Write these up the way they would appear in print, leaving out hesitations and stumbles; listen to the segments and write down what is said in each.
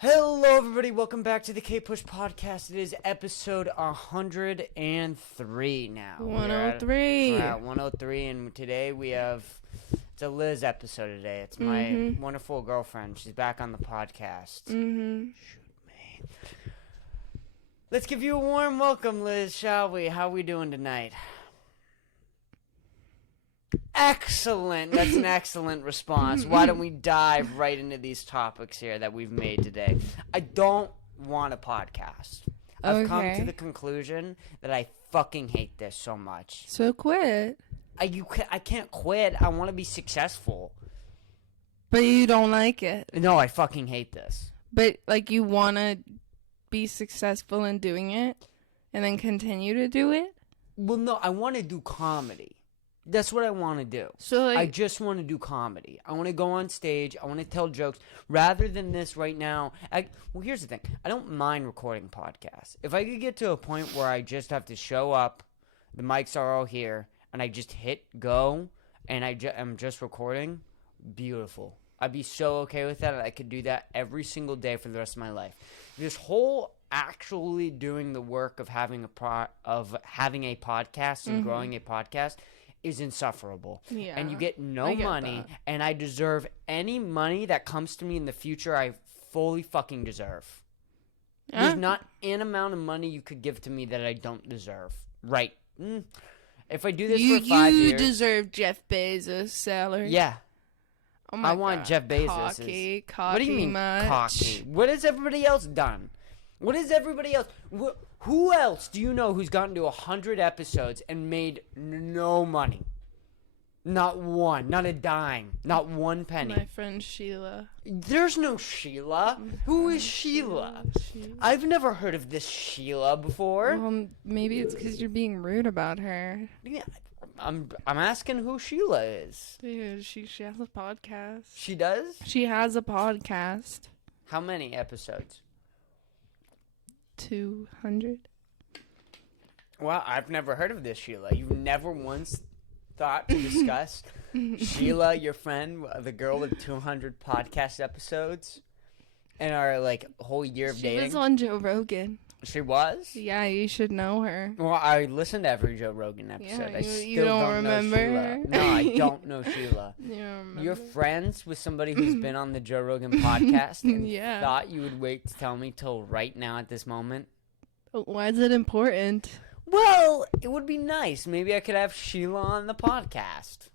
Hello, everybody. Welcome back to the Kpush Podcast. It is episode 103 now. 103. We're at 103, and today it's a Liz episode today. It's my wonderful girlfriend. She's back on the podcast. Shoot me. Let's give you a warm welcome, Liz, shall we? How are we doing tonight? Excellent. That's an excellent response. Why don't we dive right into these topics here that we've made today? I don't want a podcast. I've come to the conclusion that I fucking hate this so much. So quit. I can't quit. I want to be successful. But you don't like it. No, I fucking hate this. But, you want to be successful in doing it and then continue to do it? Well, no, I want to do comedy. That's what I want to do. So I just want to do comedy. I want to go on stage. I want to tell jokes. Rather than this right now. Well, here's the thing. I don't mind recording podcasts. If I could get to a point where I just have to show up, the mics are all here, and I just hit go, and I'm just recording, beautiful. I'd be so okay with that. I could do that every single day for the rest of my life. This whole actually doing the work of having a podcast and growing a podcast is insufferable. Yeah, and you get no money, and I deserve any money that comes to me in the future. I fully fucking deserve. There's not an amount of money you could give to me that I don't deserve. Right. If I do this for 5 years... You deserve Jeff Bezos' salary. Yeah. Oh my I want Jeff Bezos. Cocky what do you mean much? Cocky? What has everybody else done? What has everybody else... Who else do you know who's gotten to 100 episodes and made no money? Not one. Not a dime. Not one penny. My friend Sheila. There's no Sheila. Who is Sheila? I've never heard of this Sheila before. Well, maybe it's because you're being rude about her. Yeah, I'm asking who Sheila is. Dude, she has a podcast. She does? She has a podcast. How many episodes? 200. Well, I've never heard of this Sheila. You've never once thought to discuss Sheila, your friend, the girl with 200 podcast episodes, and our whole year of dating? She was on Joe Rogan. She was? Yeah, you should know her. Well, I listened to every Joe Rogan episode. Yeah, I still you don't remember know Sheila. her? No, I don't know Sheila. You don't remember. You're friends with somebody who's been on the Joe Rogan podcast and Yeah. thought you would wait to tell me till right now at this moment? Why is it important? Well, it would be nice. Maybe I could have Sheila on the podcast.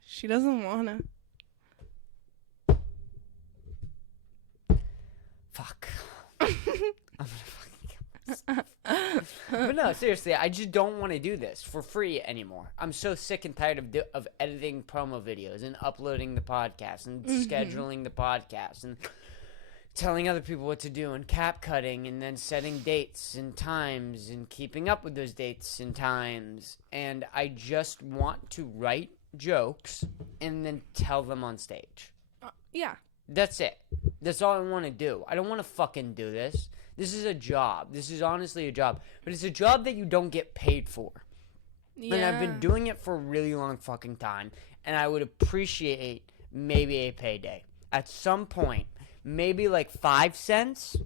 She doesn't wanna. Fuck. I'm gonna fucking kill myself. But no, seriously, I just don't want to do this for free anymore. I'm so sick and tired of editing promo videos and uploading the podcast and scheduling the podcast and telling other people what to do and cap cutting and then setting dates and times and keeping up with those dates and times. And I just want to write jokes and then tell them on stage. Yeah. That's it. That's all I want to do. I don't want to fucking do this. This is a job. This is honestly a job. But it's a job that you don't get paid for. Yeah. And I've been doing it for a really long fucking time. And I would appreciate maybe a payday. At some point. Maybe 5 cents?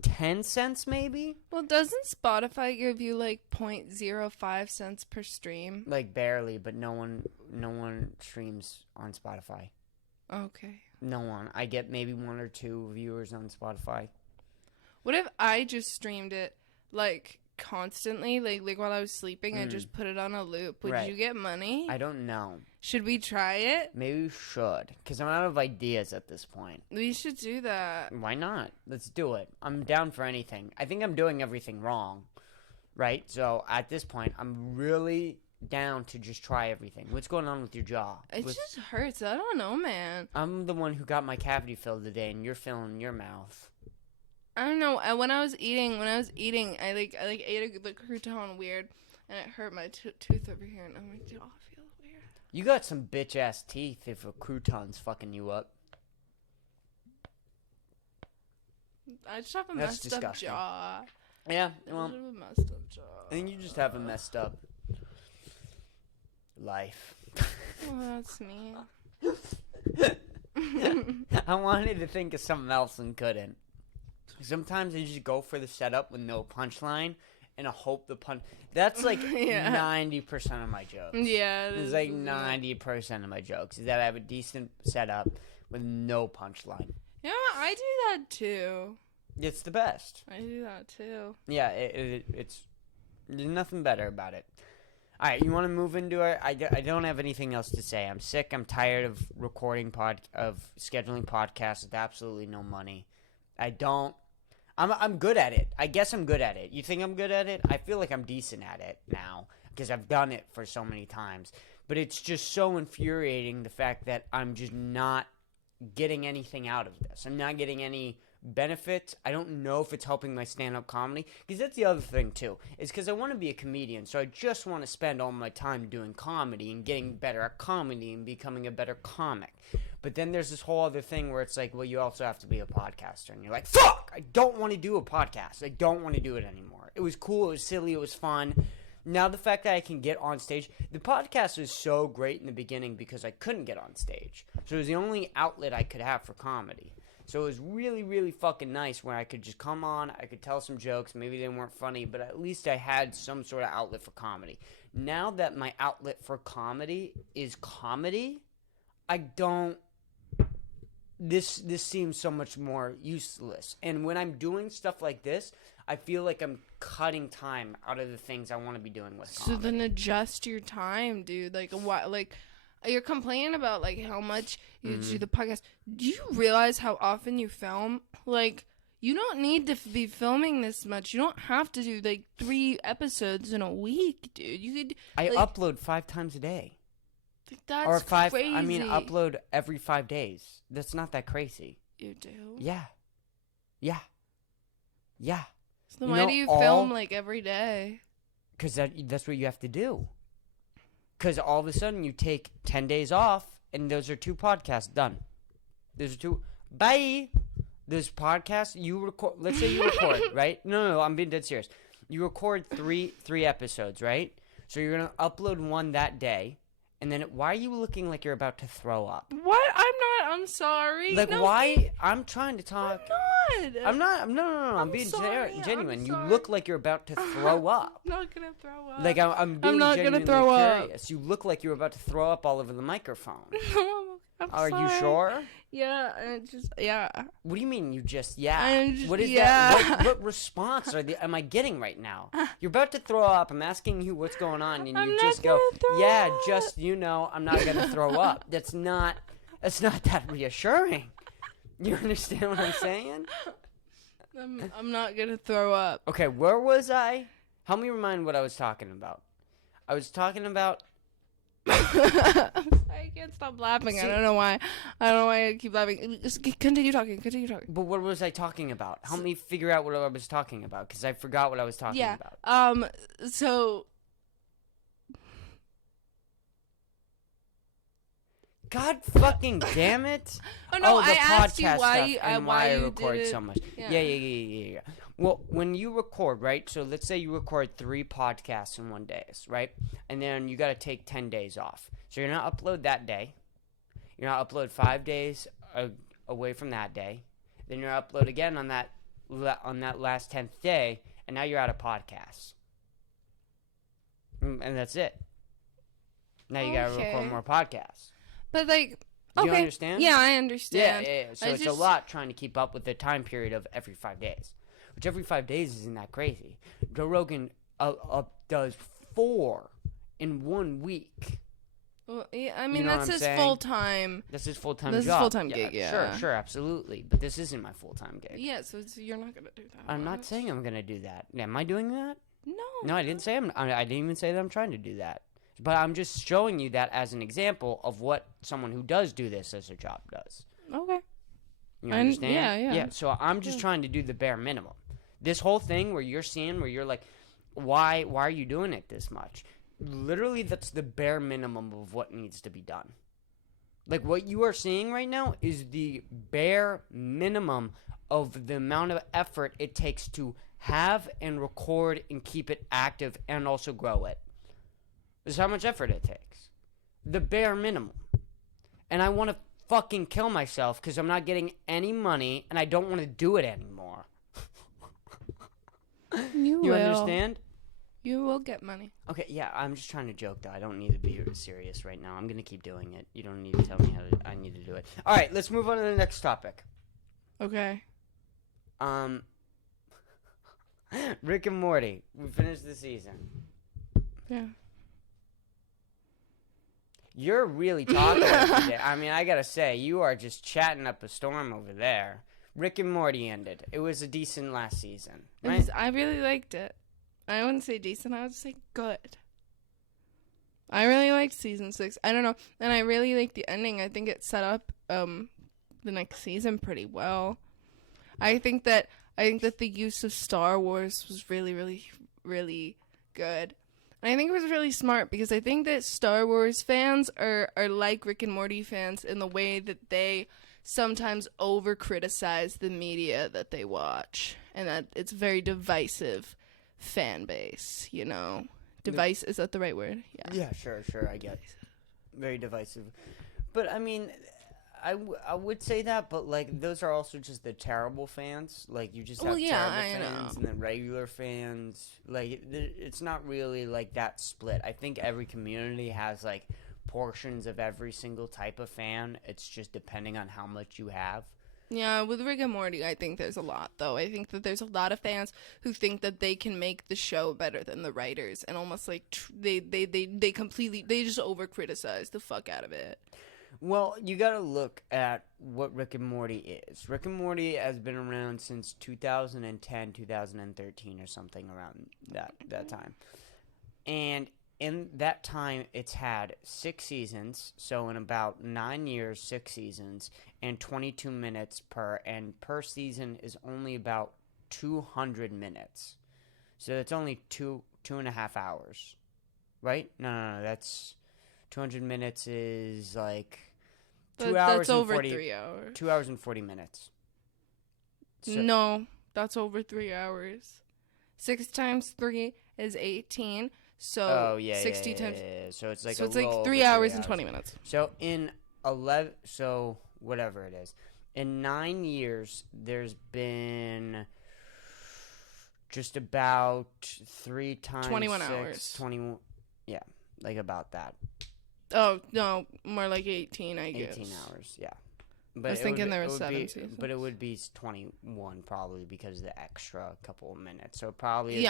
10 cents maybe? Well, doesn't Spotify give you 0.05 cents per stream? Barely, but no one streams on Spotify. Okay. No one. I get maybe 1 or 2 viewers on Spotify. What if I just streamed it constantly, while I was sleeping? I just put it on a loop. Would you get money? I don't know. Should we try it? Maybe we should, because I'm out of ideas at this point. We should do that. Why not? Let's do it. I'm down for anything. I think I'm doing everything wrong, right? So at this point, I'm really down to just try everything. What's going on with your jaw? It just hurts. I don't know, man. I'm the one who got my cavity filled today, and you're filling your mouth. I don't know. When I was eating, I ate the crouton weird, and it hurt my tooth over here, and my jaw feels weird. You got some bitch ass teeth if a crouton's fucking you up. I just have a messed up jaw. Yeah, well, I have a messed up jaw. I think you just have a messed up life. Well, that's me. I wanted to think of something else and couldn't. Sometimes I just go for the setup with no punchline, and I hope the punch. That's like 90% of my jokes. Yeah, it's like 90% of my jokes is that I have a decent setup with no punchline. Yeah, I do that too. It's the best. I do that too. Yeah, it's there's nothing better about it. All right, you want to move into it? I don't have anything else to say. I'm sick. I'm tired of scheduling podcasts with absolutely no money. I'm good at it. I guess I'm good at it. You think I'm good at it? I feel like I'm decent at it now because I've done it for so many times. But it's just so infuriating, the fact that I'm just not getting anything out of this. I'm not getting any benefits. I don't know if it's helping my stand-up comedy, because that's the other thing too, is because I want to be a comedian, so I just want to spend all my time doing comedy and getting better at comedy and becoming a better comic. But then there's this whole other thing where it's like, well, you also have to be a podcaster, and you're like, fuck, I don't want to do a podcast. I don't want to do it anymore. It was cool, it was silly, it was fun. Now the fact that I can get on stage, the podcast was so great in the beginning because I couldn't get on stage, so it was the only outlet I could have for comedy. So it was really, really fucking nice where I could just come on, I could tell some jokes, maybe they weren't funny, but at least I had some sort of outlet for comedy. Now that my outlet for comedy is comedy, this seems so much more useless. And when I'm doing stuff like this, I feel like I'm cutting time out of the things I want to be doing with comedy. So then adjust your time, dude. Like, what, like... You're complaining about, like, how much you do the podcast. Do you realize how often you film? Like, you don't need to be filming this much. You don't have to do, like, 3 episodes in a week, dude. You could. I upload 5 times a day. Like, that's or 5. crazy. I mean, upload every 5 days. That's not that crazy. You do? Yeah. So then why do you film, like, every day? Because that's what you have to do. Because all of a sudden you take 10 days off, and those are 2 podcasts done. Those are 2. Bye! Those podcasts, you record. Let's say you record, right? No, I'm being dead serious. You record 3 episodes, right? So you're going to upload one that day, and then why are you looking like you're about to throw up? What? I'm sorry. Like, no, why? I'm trying to talk. I'm not. No. I'm being sorry, genuine. I'm You sorry. look like you're about to throw up. I'm not going to throw up. Like, I'm being not genuinely gonna throw curious. up. You look like you're about to throw up all over the microphone. I'm Are sorry. you sure? Yeah, yeah. What do you mean you just, yeah? I'm just, What is yeah. that? What response am I getting right now? You're about to throw up. I'm asking you what's going on, and I'm you not just go, gonna throw yeah, up. just, I'm not going to throw up. That's not that reassuring. You understand what I'm saying? I'm not going to throw up. Okay, where was I? Help me remind what I was talking about. I was talking about... I can't stop laughing. I don't know why. I keep laughing. Just continue talking. But what was I talking about? Help me figure out what I was talking about, because I forgot what I was talking about. So... God fucking damn it! Oh no, the I asked you podcast why stuff and why I you record did it. so much. Yeah. Yeah. Well, when you record, right? So let's say you record 3 podcasts in one day, right? And then you got to take 10 days off. So you're not upload that day. You're not upload 5 days away from that day. Then you're upload again on that last 10th day, and now you're out of podcasts. And that's it. Now you got to record more podcasts. But like, Do okay. you understand? Yeah, I understand. Yeah. So it's a lot trying to keep up with the time period of every 5 days, which every 5 days isn't that crazy. Joe Rogan does 4 in 1 week. Well, yeah, I mean, You know that's what I'm his saying? full-time. That's his full-time That's job. his full-time gig, yeah. Sure, absolutely. But this isn't my full-time gig. Yeah, so you're not gonna do that. I'm not saying I'm gonna do that. Am I doing that? No. No, I didn't say I didn't even say that I'm trying to do that. But I'm just showing you that as an example of what someone who does do this as a job does. Okay. You understand? Yeah. So I'm just trying to do the bare minimum. This whole thing where you're like, why are you doing it this much? Literally, that's the bare minimum of what needs to be done. Like, what you are seeing right now is the bare minimum of the amount of effort it takes to have and record and keep it active and also grow it. This is how much effort it takes. The bare minimum. And I want to fucking kill myself because I'm not getting any money and I don't want to do it anymore. You You will. understand? You will get money. Okay, yeah, I'm just trying to joke, though. I don't need to be serious right now. I'm going to keep doing it. You don't need to tell me I need to do it. All right, let's move on to the next topic. Okay. Rick and Morty. We finished the season. Yeah. You're really talkative today. I mean, I got to say, you are just chatting up a storm over there. Rick and Morty ended. It was a decent last season, right? I really liked it. I wouldn't say decent. I would say good. I really liked season 6. I don't know. And I really liked the ending. I think it set up the next season pretty well. I think that the use of Star Wars was really, really, really good. And I think it was really smart because I think that Star Wars fans are like Rick and Morty fans in the way that they sometimes over-criticize the media that they watch. And that it's very divisive fan base, you know. Device, is that the right word? Yeah, sure, I get it. Very divisive. But, I mean, I would say that, but, like, those are also just the terrible fans. Like, you just have terrible fans and then regular fans. Like, it's not really, like, that split. I think every community has, like, portions of every single type of fan. It's just depending on how much you have. Yeah, with Rick and Morty, I think there's a lot, though. I think that there's a lot of fans who think that they can make the show better than the writers, and almost like they just over-criticize the fuck out of it. Well, you gotta look at what Rick and Morty is. Rick and Morty has been around since 2010, 2013 or something around that time. And in that time, it's had 6 seasons, so in about 9 years, 6 seasons, and 22 minutes per, and per season is only about 200 minutes. So it's only two and a half hours, right? No, that's 200 minutes is like 2 hours That's and over 40, 3 hours. 2 hours and 40 minutes. So, No, that's over 3 hours. 6 times 3 is 18. So 60 times. Yeah. So it's like so a it's like little 3 over hours and 20 minutes. So in 11, so whatever it is, in 9 years, there's been just about 3 times 21 6, hours. 21, yeah, like about that. Oh no, more like 18, I guess. 18 hours, yeah. But I was thinking there was 7 seasons. But it would be 21 probably because of the extra couple of minutes. So probably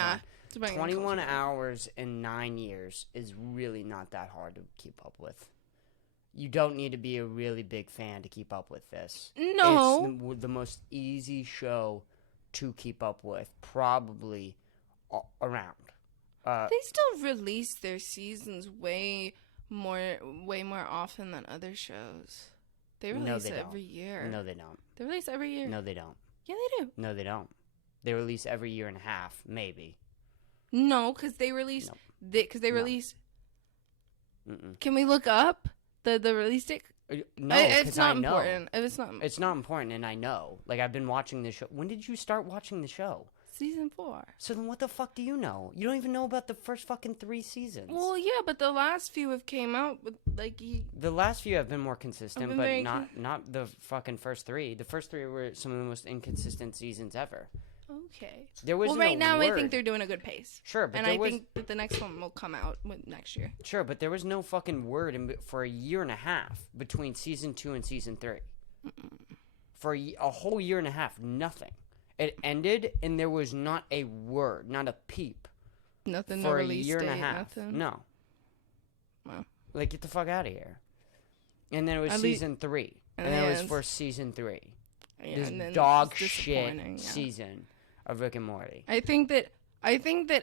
21 hours in 9 years is really not that hard to keep up with. You don't need to be a really big fan to keep up with this. No. It's the most easy show to keep up with, probably around. They still release their seasons way more often than other shows. They release every year. No, they don't. They release every year. No, they don't. Yeah, they do. No, they don't. They release every year and a half, maybe. No, because they release. Because they release. Mm-mm. Can we look up the release date? No, it's not I know. important. It's not. It's not important, and I know. Like, I've been watching the show. When did you start watching the show? Season 4. So then what the fuck do you know? You don't even know about the first fucking 3 seasons. Well, yeah, but the last few have came out with, like... The last few have been more consistent, but not the fucking first 3. The first 3 were some of the most inconsistent seasons ever. Okay. There was right now, word. I think they're doing a good pace. Sure, but and I think that the next one will come out next year. Sure, but there was no fucking word for a year and a half between season 2 and season 3. Mm-mm. For a whole year and a half, nothing. It ended, and there was not a word, not a peep. Nothing. For no a release year date, and a half. Nothing. No. Wow. Like, get the fuck out of here. And then it was season 3. And then it was for season 3. Yeah, this dog shit season of Rick and Morty. I think that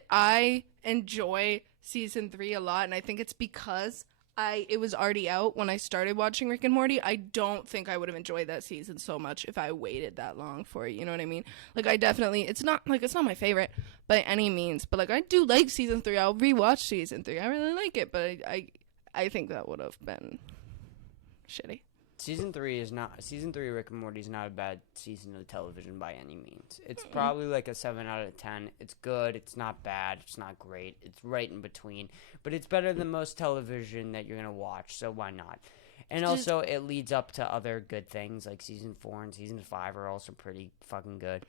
I enjoy season 3 a lot, and I think it's because it was already out when I started watching Rick and Morty. I don't think I would have enjoyed that season so much if I waited that long for it. You know what I mean? Like, I definitely, it's not my favorite by any means, but like, I do like season 3. I'll rewatch season 3. I really like it, but I think that would have been shitty. Season 3 of Rick and Morty is not a bad season of television by any means. It's probably like a 7 out of 10. It's good. It's not bad. It's not great. It's right in between. But it's better than most television that you're going to watch, so why not? And also, it leads up to other good things, like season 4 and season 5 are also pretty fucking good.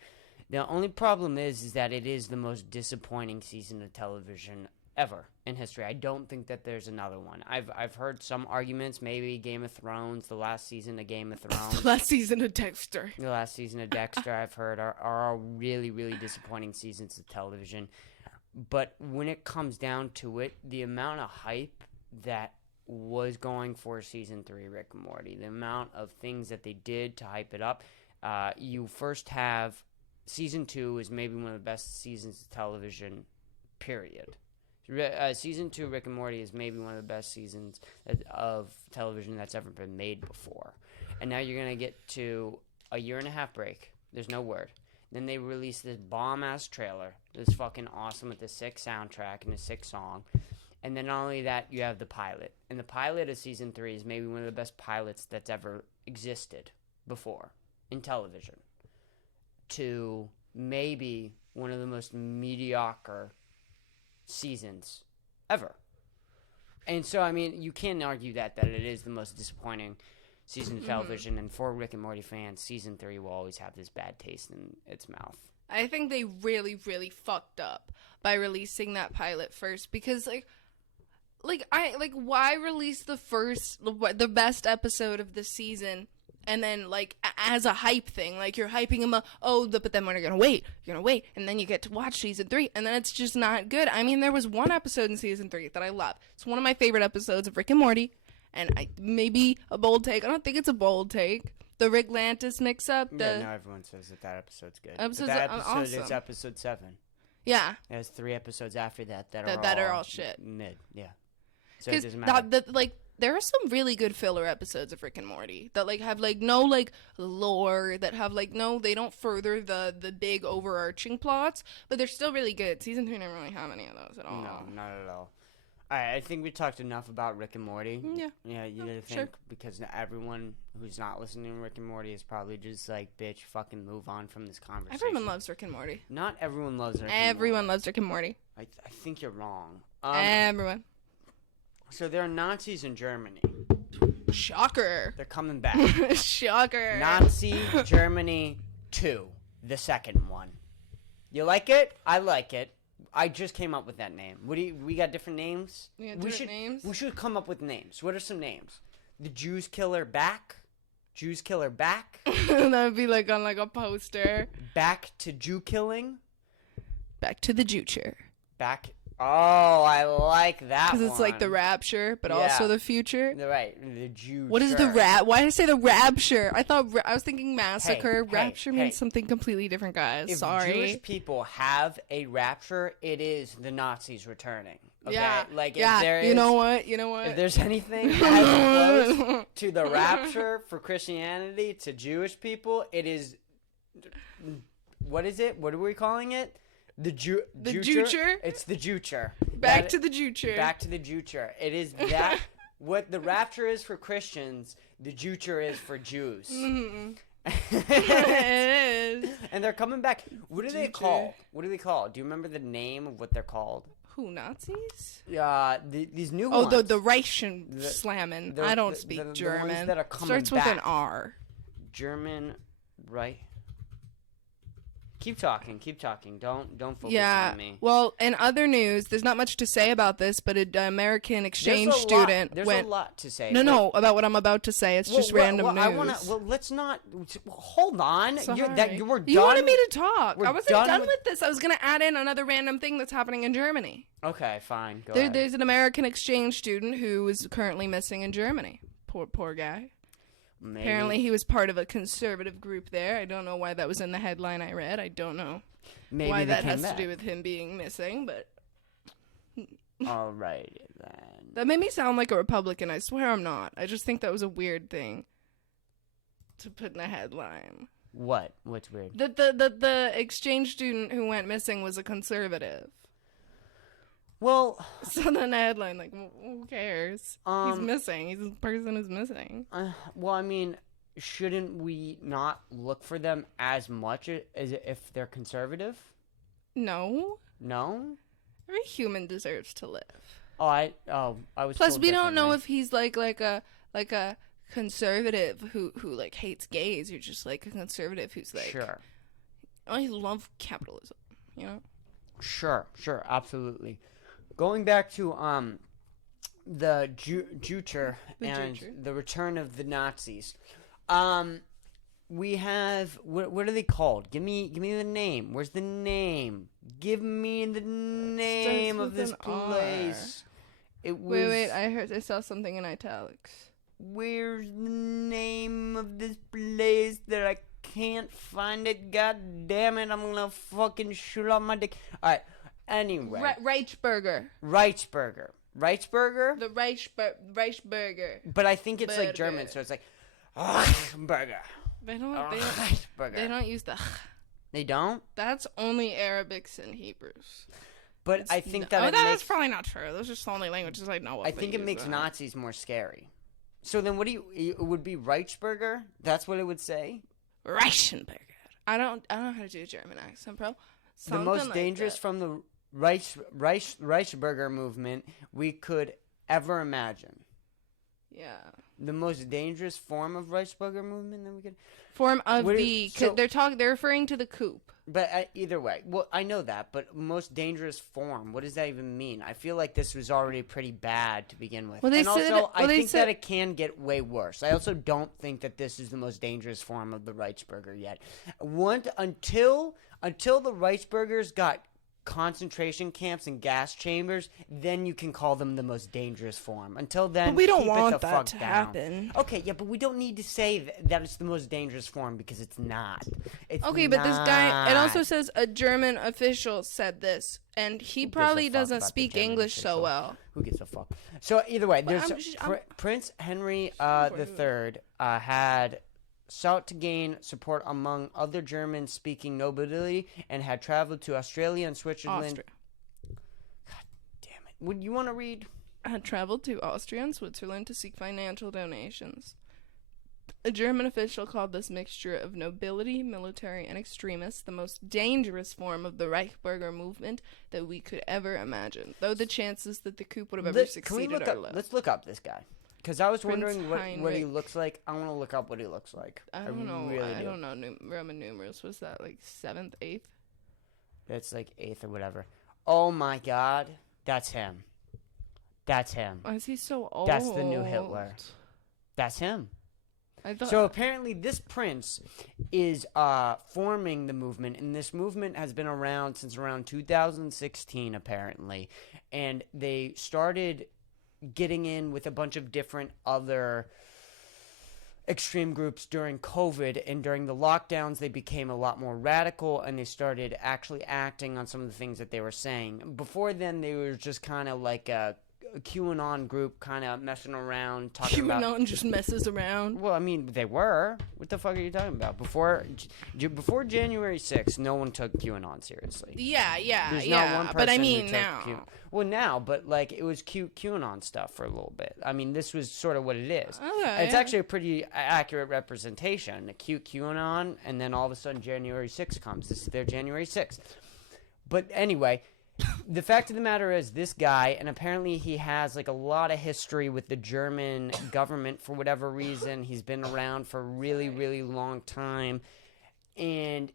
The only problem is that it is the most disappointing season of television ever in history. I don't think that there's another one. I've heard some arguments, maybe Game of Thrones, the last season of Game of Thrones. The last season of Dexter. The last season of Dexter, I've heard, are all really, really disappointing seasons of television. But when it comes down to it, the amount of hype that was going for season 3 Rick and Morty, the amount of things that they did to hype it up, you first have season 2 is maybe one of the best seasons of television, period. Season 2 Rick and Morty is maybe one of the best seasons of television that's ever been made before. And now you're going to get to a 1.5-year break. There's no word. Then they release this bomb-ass trailer. It's fucking awesome with the sick soundtrack and the sick song. And then not only that, you have the pilot. And the pilot of season 3 is maybe one of the best pilots that's ever existed before in television. To maybe one of the most mediocre seasons ever. And so, I mean, you can't argue that it is the most disappointing season of television. And for Rick and Morty fans, season 3 will always have this bad taste in its mouth. I think they really, really fucked up by releasing that pilot first, because why release the best episode of the season and then as a hype thing, you're hyping them up, but then you're gonna wait, and then you get to watch season 3, and then it's just not good. I mean, there was one episode in season 3 that I love. It's one of my favorite episodes of Rick and Morty, and maybe a bold take. I don't think it's a bold take. The Rick Lantis mix-up. No, everyone says that episode's good. Episode's that episode awesome. is episode 7. Yeah. There's 3 episodes after that are all shit. Mid, yeah. So it doesn't matter. matter. There are some really good filler episodes of Rick and Morty that have no lore, that have no, they don't further the big overarching plots, but they're still really good. Season 3 didn't really have any of those at all. No, not at all. Alright, I think we talked enough about Rick and Morty. Yeah. Yeah, you think sure. Because everyone who's not listening to Rick and Morty is probably just bitch, fucking move on from this conversation. Everyone loves Rick and Morty. Not everyone loves Rick and Morty. Everyone loves Rick and Morty. I think you're wrong. Everyone. So there are Nazis in Germany. Shocker. They're coming back. Shocker. Nazi Germany 2, the second one. You like it? I like it. I just came up with that name. We got different names? Names? We should come up with names. What are some names? The Jews Killer Back? Jews Killer Back? That would be on a poster. Back to Jew Killing? Back to the Future. Back. Oh, I like that one. Because it's the rapture, but also the future. Right, the Jew. What is the Why did I say the rapture? I was thinking massacre. Rapture means something completely different, guys. Sorry. If Jewish people have a rapture, it is the Nazis returning. Okay? Yeah. If there is, you know what? If there's anything as close to the rapture for Christianity to Jewish people, it is. What is it? What are we calling it? The Juture? It's the Juture. Back to the Juture. Back to the Juture. It is that. What the rapture is for Christians, the Juture is for Jews. Mm-hmm. It is. And they're coming back. What are they called? What are they called? Do you remember the name of what they're called? Who, Nazis? These new ones. Oh, the Reichen slamming. I don't speak German. The ones that are coming Starts with an R. German, right? Keep talking. Don't focus on me. Well, in other news, there's not much to say about this, but an American exchange student There's went. a lot to say. No, about what I'm about to say. It's just random news. Let's not. Hold on. Sorry. You were done. You wanted me to talk. We're I wasn't done with this. I was going to add in another random thing that's happening in Germany. Okay, fine. Go ahead. There's an American exchange student who is currently missing in Germany. Poor guy. Maybe. Apparently he was part of a conservative group there. I don't know why that was in the headline I read. I don't know why that has to do with him being missing, but... Alright, then. That made me sound like a Republican. I swear I'm not. I just think that was a weird thing to put in the headline. What? What's weird? The exchange student who went missing was a conservative. Well, so then the headline, who cares? He's missing. He's a person who's missing. Well, I mean, shouldn't we not look for them as much as if they're conservative? No. No? Every human deserves to live. I was. Plus, we don't know if he's like a conservative who hates gays, or just a conservative who's sure. I love capitalism, you know? Sure, absolutely. Going back to the Jucher and the return of the Nazis. We have what are they called? Give me the name. Where's the name? Give me the name of this place. It was. Wait. I saw something in italics. Where's the name of this place that I can't find it? God damn it! I'm gonna fucking shoot off my dick. All right. Anyway. Reichsburger. Reichsburger. The Reichsburger. But I think it's like German, so it's like burger. They don't use the. They don't? That's only Arabics and Hebrews. But I think that that's probably not true. Those are just the only languages I know of. I think it makes Nazis more scary. So then it would be Reichsburger? That's what it would say? Reichenberger. I don't know how to do a German accent, bro. The most dangerous from the Reichsburger movement we could ever imagine. Yeah. The most dangerous form of Reichsburger movement that we could... They're referring to the coup. But either way, well, I know that, but most dangerous form, what does that even mean? I feel like this was already pretty bad to begin with. I think that it can get way worse. I also don't think that this is the most dangerous form of the Reichsburger yet. Until the Reichsburgers got concentration camps and gas chambers, then you can call them the most dangerous form. Until then, but we don't keep want it the that fuck to down. happen. Okay, yeah, but we don't need to say that it's the most dangerous form because it's not. It's okay, but this guy, it also says a German official said this, and he probably doesn't speak English so well. Who gives a fuck? So either way, there's Prince Henry III had sought to gain support among other German-speaking nobility and had traveled to Australia and Switzerland. God damn it. Would you want to read? Had traveled to Austria and Switzerland to seek financial donations. A German official called this mixture of nobility, military, and extremists the most dangerous form of the Reichsburger movement that we could ever imagine, though the chances that the coup would have ever succeeded are low. Let's look up this guy. Because I was wondering what he looks like. I want to look up what he looks like. I don't know. I don't know Roman numerals. Was that like 7th, 8th? That's like 8th or whatever. Oh my God. That's him. Why is he so old? That's the new Hitler. That's him. So apparently this prince is forming the movement, and this movement has been around since around 2016 apparently. And they started getting in with a bunch of different other extreme groups during COVID, and during the lockdowns they became a lot more radical and they started actually acting on some of the things that they were saying. Before then they were just kind of like a QAnon group kind of messing around talking about... QAnon just messes around? Well, I mean, they were. What the fuck are you talking about? Before January 6th, no one took QAnon seriously. Yeah. Not one person but I mean now. Well, now, but like it was QAnon stuff for a little bit. I mean, this was sort of what it is. Okay. It's actually a pretty accurate representation. QAnon, and then all of a sudden January 6th comes. This is their January 6th. But anyway... The fact of the matter is this guy, and apparently he has like a lot of history with the German government for whatever reason. He's been around for a really, really long time. And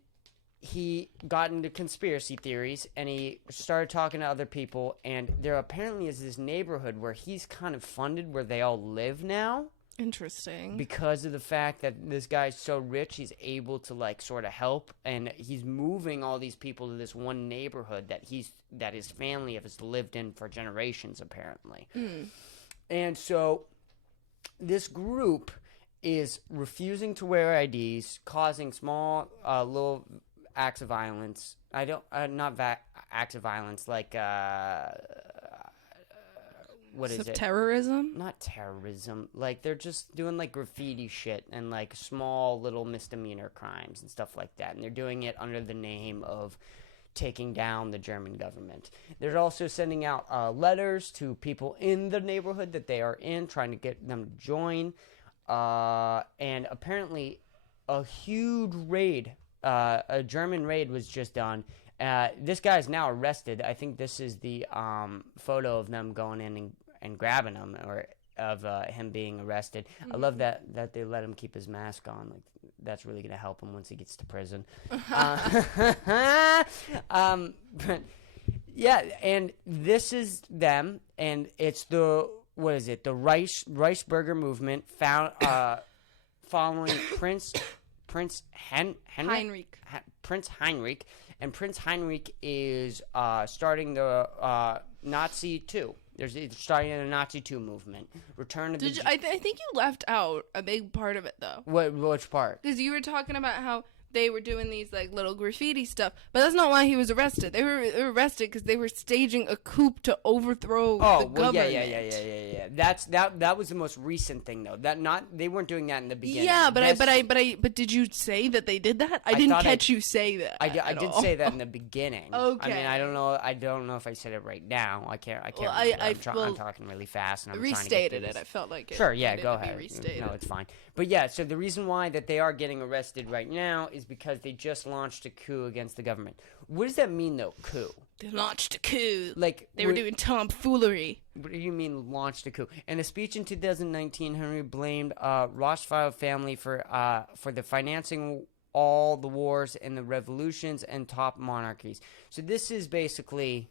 he got into conspiracy theories and he started talking to other people. And there apparently is this neighborhood where he's kind of funded where they all live now. Interesting. Because of the fact that this guy's so rich, he's able to like sort of help, and he's moving all these people to this one neighborhood that his family has lived in for generations, apparently. And so this group is refusing to wear IDs, causing small little acts of violence. Acts of violence, like what is it? Terrorism? Not terrorism. Like, they're just doing, like, graffiti shit and, like, small little misdemeanor crimes and stuff like that. And they're doing it under the name of taking down the German government. They're also sending out letters to people in the neighborhood that they are in, trying to get them to join. And apparently a huge raid, a German raid was just done. This guy's now arrested. I think this is the photo of them going in and grabbing him, or of him being arrested. I love that they let him keep his mask on. Like, that's really going to help him once he gets to prison. But yeah, and this is them, and it's the Reichsbürger movement following Prince Heinrich. Prince Heinrich, and Prince Heinrich is starting the Nazi 2. They're starting a Nazi 2 movement. Return of the. I think you left out a big part of it though. Which part? Because you were talking about how they were doing these like little graffiti stuff, but that's not why he was arrested. They were arrested because they were staging a coup to overthrow the government. Yeah. That was the most recent thing though. They weren't doing that in the beginning. Yeah, but did you say that they did that? I didn't catch you say that. I did say that in the beginning. Okay. I mean, I don't know if I said it right now. I can't. Well, I'm talking really fast and I'm restated it. I felt like it. Sure. Yeah. Go ahead. No, it's fine. But yeah, so the reason why that they are getting arrested right now is because they just launched a coup against the government. What does that mean, though, coup? They launched a coup. Like they were doing tomfoolery. What do you mean launched a coup? In a speech in 2019, Henry blamed Rothschild family for the financing all the wars and the revolutions and top monarchies. So this is basically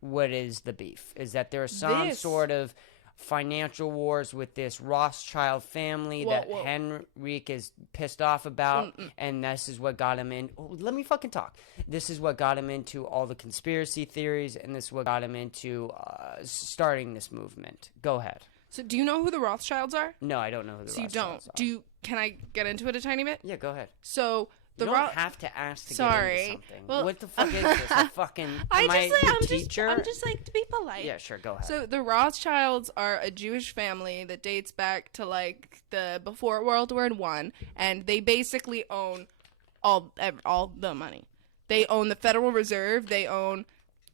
what is the beef, is that there are some sort of financial wars with this Rothschild family that Henrik is pissed off about, and this is what got him in. Oh, let me fucking talk. This is what got him into all the conspiracy theories, and this is what got him into starting this movement. Go ahead. So, do you know who the Rothschilds are? No, I don't know who the Rothschilds are. Can I get into it a tiny bit? Yeah, go ahead. So. You don't have to ask to get into something. Well, what the fuck is this? A fucking I'm teacher? I'm just like to be polite. Yeah, sure, go ahead. So the Rothschilds are a Jewish family that dates back to like before World War I, and they basically own all the money. They own the Federal Reserve. They own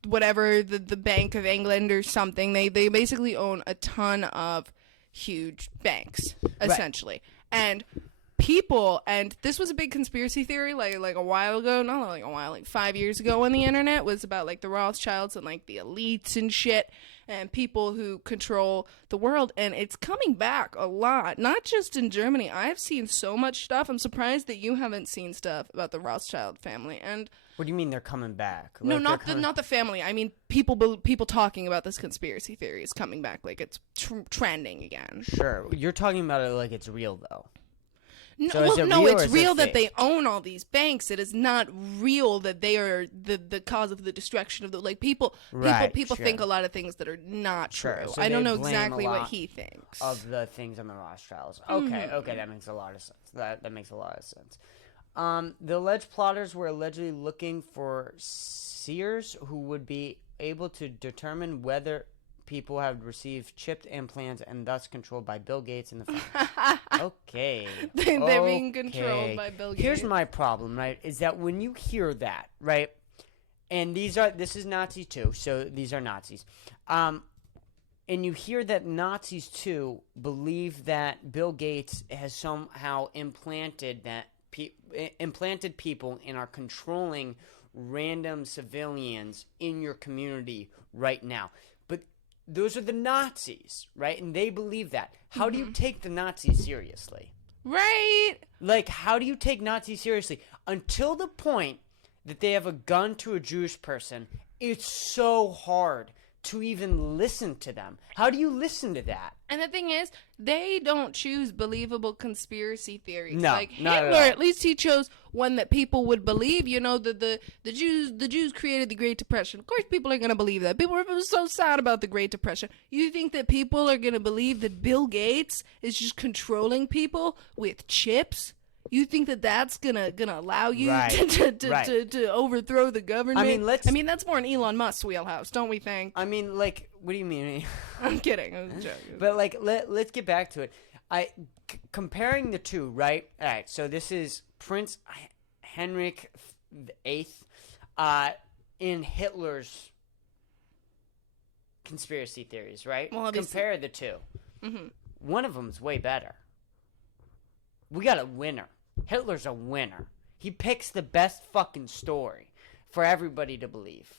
whatever the Bank of England or something. They basically own a ton of huge banks essentially, and people, and this was a big conspiracy theory like a while ago, not like a while, like 5 years ago on the internet, was about like the Rothschilds and like the elites and shit and people who control the world, and it's coming back a lot, not just in Germany. I've seen so much stuff. I'm surprised that you haven't seen stuff about the Rothschild family. And what do you mean they're coming back? Like, no, not the family. I mean people talking about this conspiracy theory is coming back, like it's trending again. Sure, you're talking about it like it's real though. No, so it's real that they own all these banks. It is not real that they are the cause of the destruction of the people. People think a lot of things that are not true. So I don't know exactly what he thinks of the things on the Rothschilds. Okay, that makes a lot of sense. That makes a lot of sense. The alleged plotters were allegedly looking for seers who would be able to determine whether people have received chipped implants and thus controlled by Bill Gates and the family. Okay. They're being controlled by Bill Gates. Here's my problem, right, is that when you hear that, right, and this is Nazi too, so these are Nazis, and you hear that Nazis too believe that Bill Gates has somehow implanted people and are controlling random civilians in your community right now. Those are the Nazis, right? And they believe that. How do you take the Nazis seriously? Right. Like, how do you take Nazis seriously? Until the point that they have a gun to a Jewish person, it's so hard to even listen to them. How do you listen to that? And the thing is, they don't choose believable conspiracy theories. No, like Hitler, at least he chose one that people would believe. You know, the Jews created the Great Depression. Of course, people are going to believe that. People are so sad about the Great Depression. You think that people are going to believe that Bill Gates is just controlling people with chips? You think that that's gonna allow you to overthrow the government? I mean, that's more in Elon Musk's wheelhouse, don't we think? I mean, like, what do you mean? I'm kidding. I was joking. But like, let's get back to it. Comparing the two, right? All right. So this is Prince Henrik VIII in Hitler's conspiracy theories, right? Well, compare the two. Mm-hmm. One of them's way better. We got a winner. Hitler's a winner. He picks the best fucking story for everybody to believe.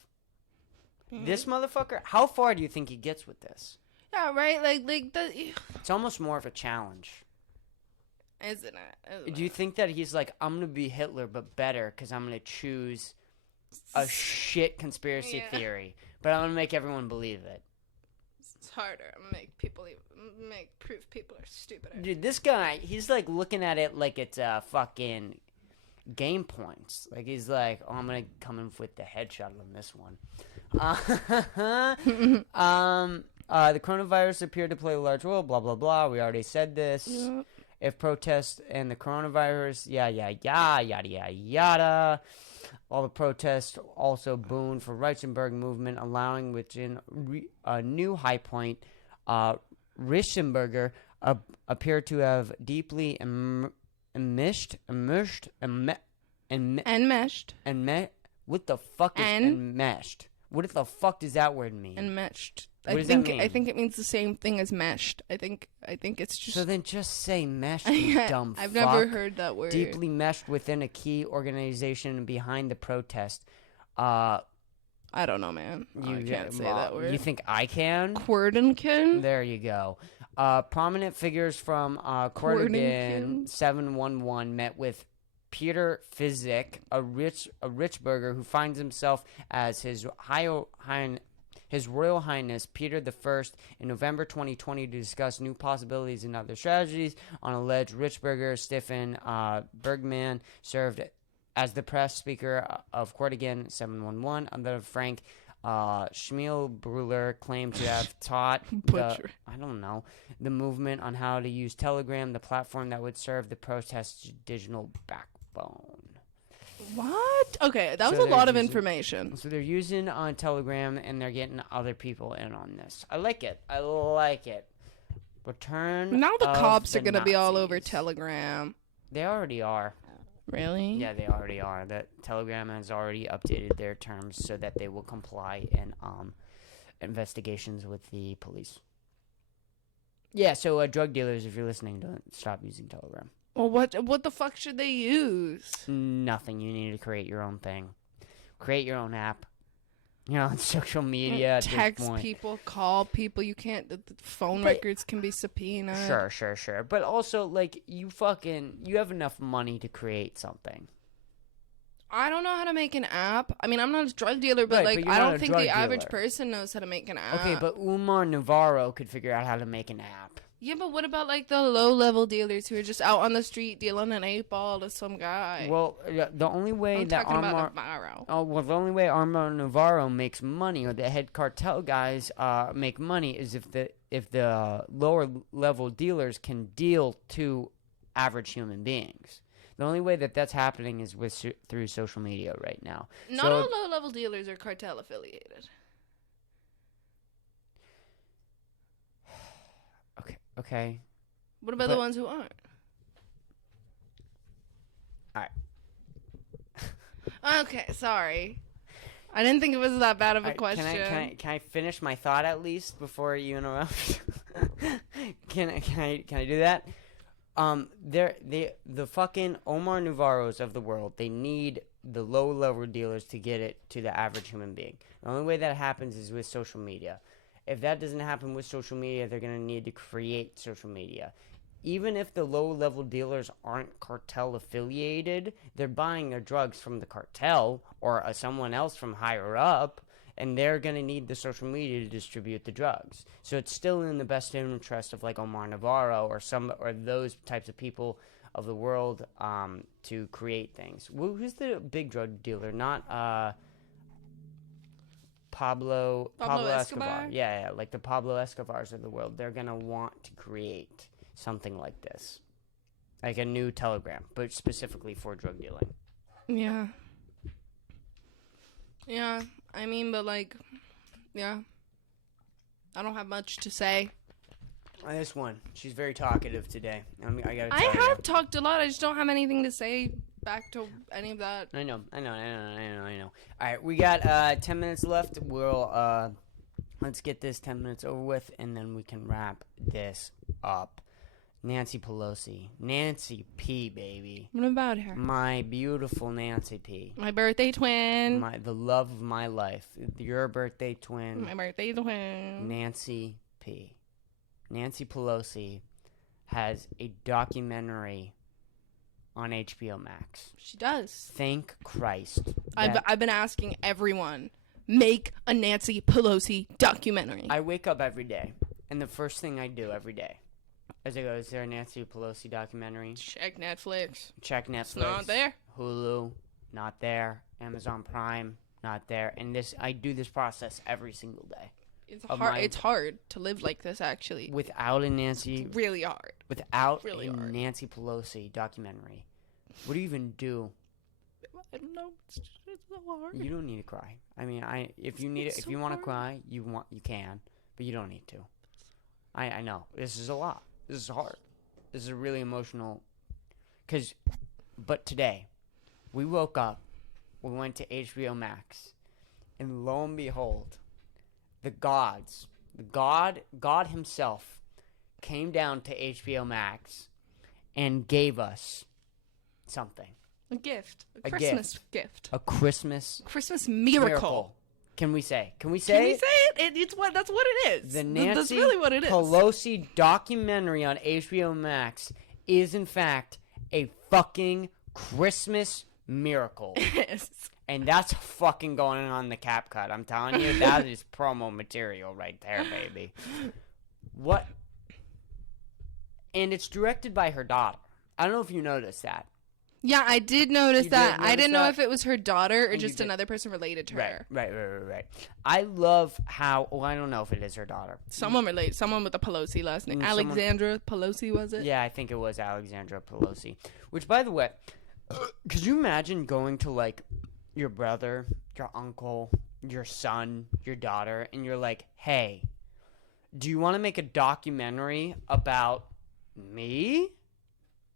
Mm-hmm. This motherfucker, how far do you think he gets with this? Yeah, right? Like It's almost more of a challenge. Isn't it? Do you think that he's like, I'm gonna be Hitler but better because I'm gonna choose a shit conspiracy theory, but I'm gonna make everyone believe it? It's harder. Make proof people are stupider. Dude, this guy, he's like looking at it like it's fucking game points. Like he's like, oh, I'm gonna come in with the headshot on this one. The coronavirus appeared to play a large role. Blah blah blah. We already said this. Yep. If protests and the coronavirus, yada yada. All the protests also boon for Reichenberg movement, allowing within a new high point. Rischenberger appear to have deeply enmeshed. What the fuck is enmeshed? What the fuck does that word mean? Enmeshed. What does that mean? I think it means the same thing as meshed. I think it's just. So then just say meshed, you dumb fuck. I've never heard that word. Deeply meshed within a key organization behind the protest. I don't know, man. I can't say that word. You think I can? Querdenkin? There you go. Prominent figures from Cordogan 711 met with Peter Fizik, a Richburger who finds himself as His Royal Highness Peter I in November 2020 to discuss new possibilities and other strategies on alleged Richburger. Stefan Bergman served as the press speaker of Cordogan 711. Under Frank Schmielbruller claimed to have taught the movement on how to use Telegram, the platform that would serve the protest's digital backbone. What? Okay, that was a lot of information. So they're using on Telegram, and they're getting other people in on this. I like it. Return. Now the cops are going to be all over Nazis. Telegram. They already are. Really? Yeah, they already are. That Telegram has already updated their terms so that they will comply in investigations with the police. Yeah, so drug dealers, if you're listening, don't stop using Telegram. Well, what the fuck should they use? Nothing. You need to create your own thing. Create your own app. You know, on social media. Text people, call people. You can't. The phone records can be subpoenaed. Sure. But also, like, you have enough money to create something. I don't know how to make an app. I mean, I'm not a drug dealer, but Right, but I you're don't not a think drug the average dealer. person knows how to make an app. Okay, but Umar Navarro could figure out how to make an app. Yeah, but what about like the low-level dealers who are just out on the street dealing an 8-ball to some guy? Well, the only way the only way Umar Navarro makes money, or the head cartel guys make money, is if the lower level dealers can deal to average human beings. The only way that's happening is through social media right now. Not all low-level dealers are cartel affiliated. Okay. What about the ones who aren't? All right. Okay, sorry. I didn't think it was that bad of a question. Can I finish my thought at least before you interrupt? Can I do that? The fucking Omar Navarros of the world, they need the low level dealers to get it to the average human being. The only way that happens is with social media. If that doesn't happen with social media, they're going to need to create social media. Even if the low-level dealers aren't cartel affiliated, they're buying their drugs from the cartel or someone else from higher up, and they're going to need the social media to distribute the drugs. So it's still in the best interest of like Omar Navarro or those types of people of the world to create things. Who's the big drug dealer? Not Pablo Escobar. Yeah, like the Pablo Escobars of the world. They're going to want to create something like this. Like a new Telegram, but specifically for drug dealing. Yeah. Yeah, I mean, but like, yeah. I don't have much to say. This one. She's very talkative today. I have talked a lot. I just don't have anything to say back to any of that. I know. All right, we got 10 minutes left. We'll let's get this 10 minutes over with, and then we can wrap this up. Nancy Pelosi. Nancy P, baby. What about her? My beautiful Nancy P. My birthday twin. The love of my life. Your birthday twin. My birthday twin. Nancy P. Nancy Pelosi has a documentary on HBO Max. She does. Thank Christ. I've been asking everyone, make a Nancy Pelosi documentary. I wake up every day, and the first thing I do every day is I go, is there a Nancy Pelosi documentary? Check Netflix. Check Netflix. It's not there. Hulu, not there. Amazon Prime, not there. And I do this process every single day. It's hard to live like this, actually. Without a Nancy... It's really hard. Without really a hard. Nancy Pelosi documentary, what do you even do? I don't know. It's so hard. You don't need to cry. I mean, if you want to cry, you can, but you don't need to. I know. This is a lot. This is hard. This is a really emotional... But today, we woke up, we went to HBO Max, and lo and behold... God himself came down to HBO Max and gave us something. A gift. A Christmas gift. A Christmas miracle. Can we say it? That's what it is. The Nancy That's really what it is. Pelosi documentary on HBO Max is in fact a fucking Christmas miracle. Yes. And that's fucking going on the cap cut. I'm telling you, that is promo material right there, baby. What? And it's directed by her daughter. I don't know if you noticed that. Yeah, I did notice that. I didn't know that? if it was her daughter or You just did. another person related to her. Right. I love how... Well, I don't know if it is her daughter. Someone related. Someone with a Pelosi last name. Alexandra Pelosi, was it? Yeah, I think it was Alexandra Pelosi. Which, by the way, could you imagine going to, like... your brother, your uncle, your son, your daughter, and you're like, hey, do you want to make a documentary about me?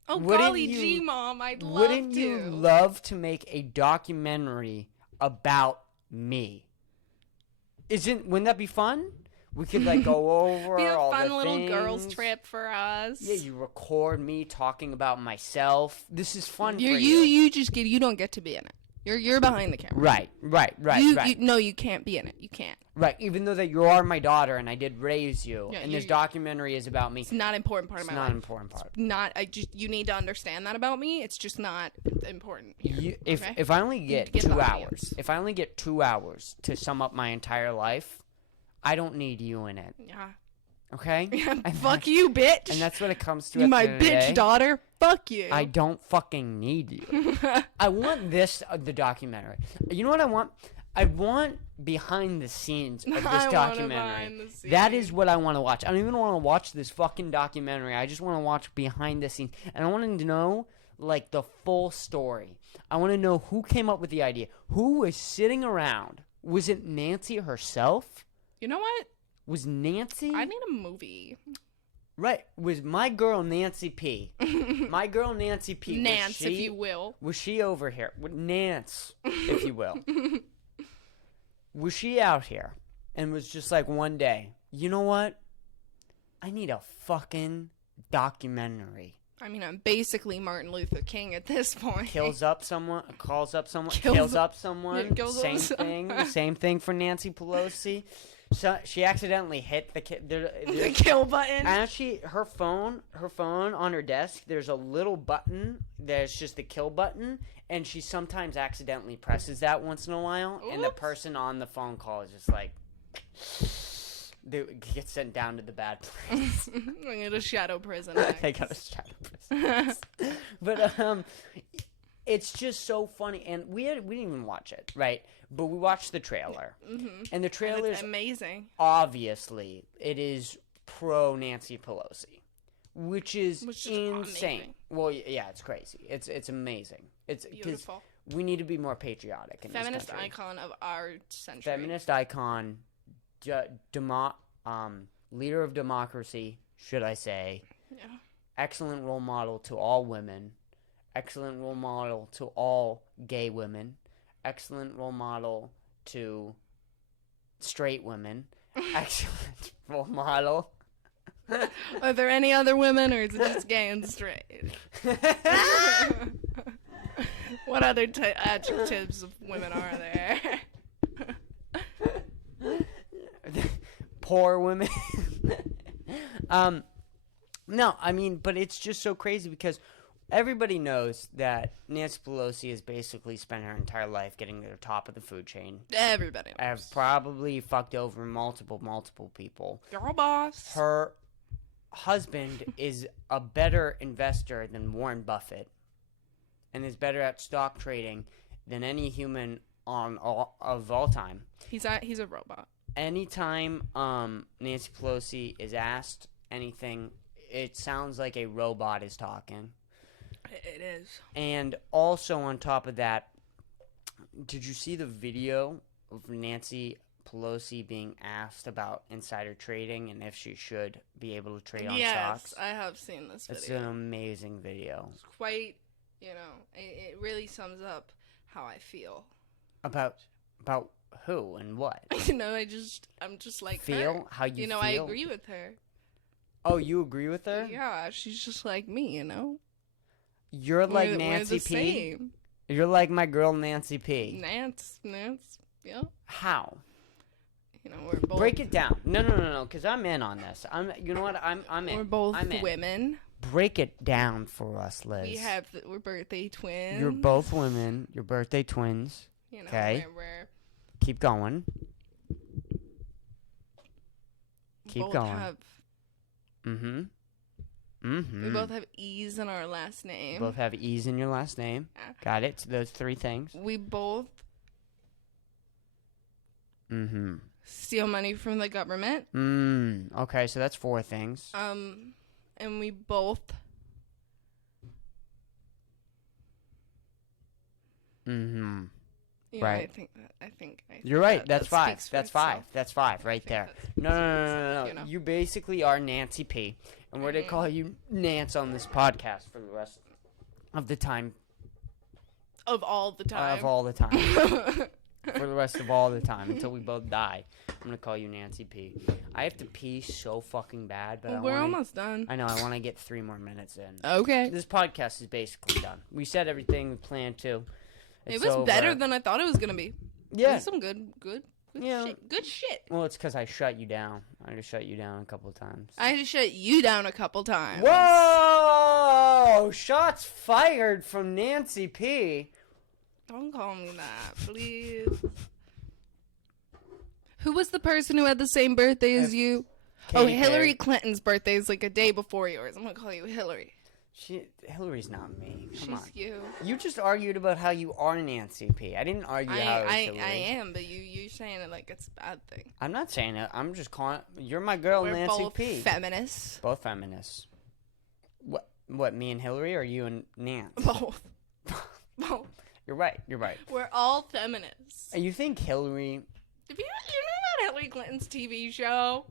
Oh, golly gee, Mom, I'd love to. Wouldn't you love to make a documentary about me? Wouldn't that be fun? We could, like, go over be a all fun the little things. girls trip for us. Yeah, you record me talking about myself. This is fun for you. You don't get to be in it. You're behind the camera. Right. No, you can't be in it. You can't. Right, even though that you are my daughter and I did raise you, Yeah, and this documentary is about me. It's not an important part of my life. It's not an important part. You need to understand that about me. It's just not important here, If I only get 2 hours, if I only get 2 hours to sum up my entire life, I don't need you in it. Yeah. Okay? Yeah, fuck you, bitch. And that's what it comes to. You at my the end of the bitch day. daughter. Fuck you. I don't fucking need you. I want the documentary. You know what I want? I want behind the scenes of this documentary. That is what I want to watch. I don't even want to watch this fucking documentary. I just want to watch behind the scenes. And I want to know, like, the full story. I want to know who came up with the idea. Who was sitting around? Was it Nancy herself? You know what? Was Nancy? I need a movie. Right. Was my girl Nancy P. My girl Nancy P. Nance, if you will. Was she over here? Nance, if you will. Was she out here and was just like one day, you know what? I need a fucking documentary. I mean, I'm basically Martin Luther King at this point. Calls up someone. Kills up someone. Yeah, Same thing for Nancy Pelosi. So she accidentally hit the kill button. Actually, her phone on her desk, there's a little button that's just the kill button, and she sometimes accidentally presses that once in a while, and the person on the phone call is just like, they get sent down to the bad place. I get a shadow prison. They got a shadow prison. But it's just so funny, and we didn't even watch it, right? But we watched the trailer, and the trailer is amazing. Obviously, it is pro Nancy Pelosi, which is insane. Amazing. Well, yeah, it's crazy. It's amazing. It's beautiful. We need to be more patriotic in Feminist this country. icon of our century. Feminist icon, leader of democracy, should I say? Yeah. Excellent role model to all women. Excellent role model to all gay women. Excellent role model to straight women. Excellent role model. Are there any other women, or is it just gay and straight? What other adjectives of women are there? Poor women. No, I mean, but it's just so crazy because everybody knows that Nancy Pelosi has basically spent her entire life getting to the top of the food chain. Everybody knows. Have probably fucked over multiple people. Girl boss. Her husband is a better investor than Warren Buffett and is better at stock trading than any human of all time. He's a robot. Anytime Nancy Pelosi is asked anything, it sounds like a robot is talking. It is. And also on top of that, did you see the video of Nancy Pelosi being asked about insider trading and if she should be able to trade on stocks? Yes, I have seen this video. It's an amazing video. It's quite, it really sums up how I feel. About who and what? I'm just like feel? her. How you feel? I agree with her. Oh, you agree with her? Yeah, she's just like me, You're like we're Nancy the P? Same. You're like my girl Nancy P. Nance, yeah. How? We're both... Break it down. No, because I'm in on this. You know what? I'm in. We're both I'm in. women. Break it down for us, Liz. We're birthday twins. You're both women. You're birthday twins. Okay. We're Keep going. Keep both going. Have, we both have E's in our last name. Both have E's in your last name. Got it. So those three things. We both steal money from the government. Okay, so that's four things. And we both Right. I think You're right. that That's five. speaks for That's itself. five. That's five right there. No. You basically are Nancy P. And we're going to call you Nance on this podcast for the rest of the time. Of all the time. Of all the time. For the rest of all the time until we both die. I'm going to call you Nancy P. I have to pee so fucking bad. But we're almost done. I know. I want to get 3 more minutes in. Okay. This podcast is basically done. We said everything we planned to. It was better than I thought it was going to be. Yeah. Some good shit. Good shit. Well, it's because I shut you down. I just shut you down a couple of times. I had to shut you down a couple times. Whoa! Shots fired from Nancy P. Don't call me that, please. Who was the person who had the same birthday as you? Katy Hillary Perry. Clinton's birthday is like a day before yours. I'm going to call you Hillary. Hillary's not me. Come on. She's you. You just argued about how you are Nancy P. I didn't argue how it was Hillary. I am, but you're saying it like it's a bad thing. I'm not saying it. I'm just calling you're my girl, We're Nancy both P. feminists. Both feminists. What, me and Hillary, or you and Nance? Both. Both. You're right. We're all feminists. And you think Hillary... You know about Hillary Clinton's TV show?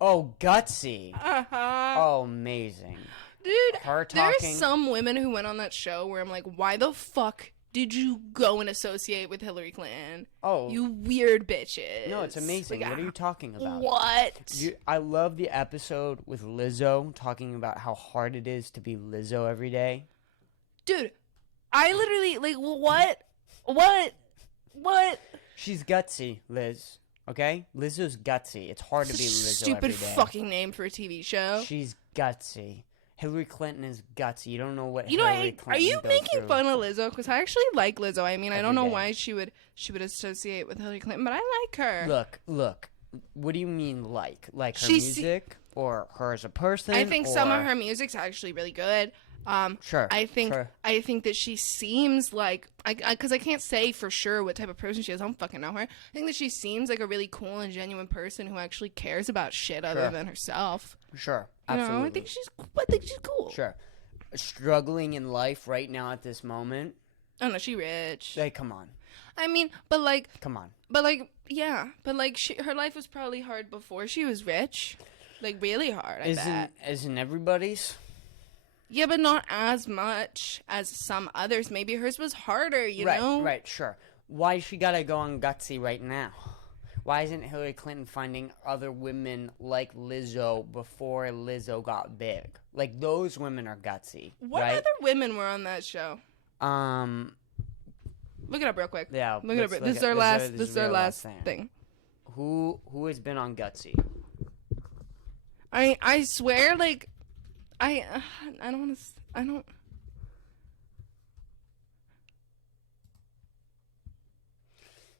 Oh, gutsy. Uh-huh. Oh, amazing. Dude, Her talking... there's some women who went on that show where I'm like, why the fuck did you go and associate with Hillary Clinton? Oh. You weird bitches. No, it's amazing. Like, What are you talking about? What? I love the episode with Lizzo talking about how hard it is to be Lizzo every day. Dude, I literally, like, what? She's gutsy, Liz. Okay? Lizzo's gutsy. It's hard to be Lizzo every Stupid day. fucking name for a TV show. She's gutsy. Hillary Clinton is gutsy. You don't know what You know, Hillary Clinton are you goes making through. fun of Lizzo? Because I actually like Lizzo. I mean, I don't know Every day. why she would associate with Hillary Clinton, but I like her. Look. What do you mean like? Like her She's- music? Or her as a person? I think some of or- her music's actually really good. Sure. I think sure. that she seems like because I can't say for sure what type of person she is. I don't fucking know her. I think that she seems like a really cool and genuine person who actually cares about shit other Sure. than herself. Sure. You Absolutely. know, I think she's cool. Sure. Struggling in life right now at this moment. Oh no, she rich. Hey, come on. I mean, but like, Yeah. her life was probably hard before she was rich, like really hard. I bet. Isn't everybody's? Yeah, but not as much as some others. Maybe hers was harder. You know? Right. Sure. Why she gotta go on gutsy right now? Why isn't Hillary Clinton finding other women like Lizzo before Lizzo got big? Like, those women are gutsy, What right? other women were on that show? Look it up real quick. Yeah. Look it up. This is our last thing. Who has been on gutsy? I swear, like, I don't want to. I don't.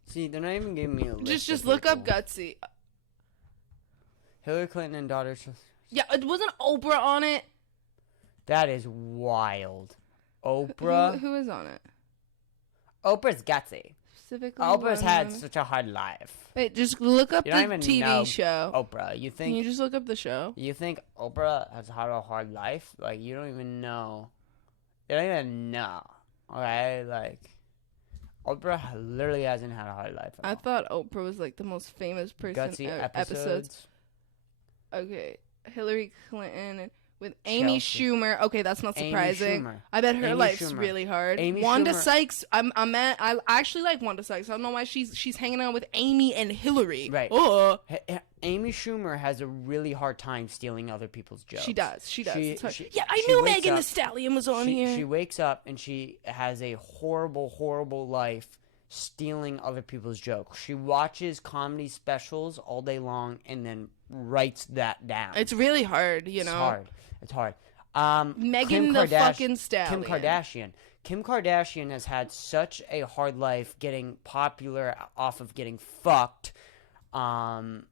See, they're not even giving me a list. Just of look up people. Gutsy. Hillary Clinton and daughter. Yeah, it wasn't Oprah on it. That is wild. Oprah. Who is on it? Oprah's gutsy. Specifically, Oprah's had such a hard life. Wait, just look up You the don't even TV know show. Oprah. You Can you think just look up the show? you think Oprah has had a hard life? Like you don't even know. You don't even know. Okay, like Oprah literally hasn't had a hard life. At I all. thought Oprah was like the most famous person. Gutsy episodes. Okay, Hillary Clinton with Amy Chelsea. Schumer. Okay, that's not Amy surprising. Schumer. I bet her Amy life's Schumer. really hard. Amy Wanda Schumer. Sykes. I actually like Wanda Sykes. I don't know why she's hanging out with Amy and Hillary. Right. Oh, Amy Schumer has a really hard time stealing other people's jokes. she does. She does. It's hard. she- Yeah, I she knew wakes Megan up- Thee Stallion was on here. She wakes up and she has a horrible, horrible life stealing other people's jokes. She watches comedy specials all day long and then writes that down. It's really hard, you know. It's hard. It's hard. Megan Kim the Kardash- fucking Stallion. Kim Kardashian has had such a hard life getting popular off of getting fucked,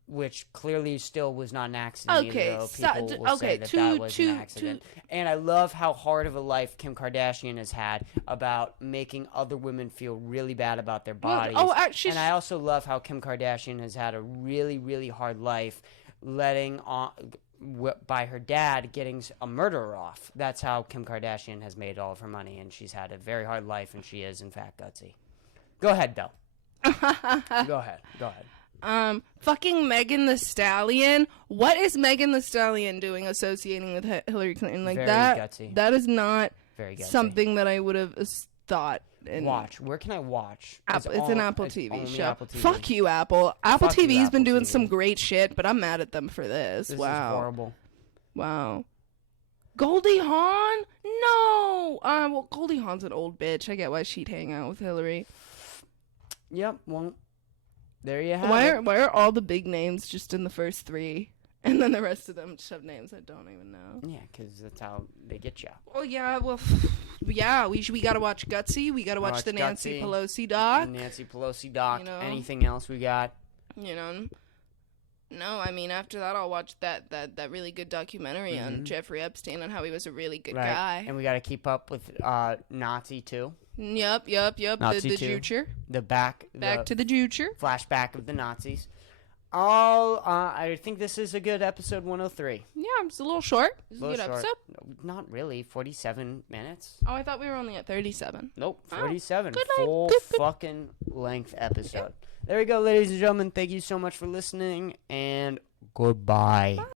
which clearly still was not an accident. Okay, either, though so- people will say that was an accident. And I love how hard of a life Kim Kardashian has had about making other women feel really bad about their bodies. actually, and I also love how Kim Kardashian has had a really, really hard life letting on by her dad getting a murderer off. That's how Kim Kardashian has made all of her money, and she's had a very hard life, and she is in fact gutsy. Go ahead, though. Go ahead. Fucking Megan the Stallion. What is Megan the Stallion doing associating with Hillary Clinton like Very that? gutsy. That is not Very gutsy. something that I would have thought. Watch. Where can I watch? It's an Apple TV only show. Apple TV. Fuck you, Apple. Apple Fuck you, TV's been Apple doing TV. some great shit, but I'm mad at them for this. This Wow. is horrible. Wow. Goldie Hawn? No. Well, Goldie Hawn's an old bitch. I get why she'd hang out with Hillary. Yep. Well, there you have Why it. are all the big names just in the first three, and then the rest of them just have names I don't even know? Yeah, because that's how they get you. Well, yeah. Well, yeah. We gotta watch Gutsy. We gotta watch the Nancy Gutsy, Pelosi doc. Nancy Pelosi doc. You know? Anything else we got? You know. No, I mean after that I'll watch that really good documentary on Jeffrey Epstein and how he was a really good guy. And we got to keep up with Nazi too. Yep. Nazi the too. Jucher. Back To the Jucher. flashback of the Nazis. I think this is a good episode 103. Yeah, it's a little short. It's a good short. episode. No, not really. 47 minutes. Oh, I thought we were only at 37. Nope, Oh, 47. good length. Full Good. fucking length episode. There we go, ladies and gentlemen. Thank you so much for listening, and goodbye.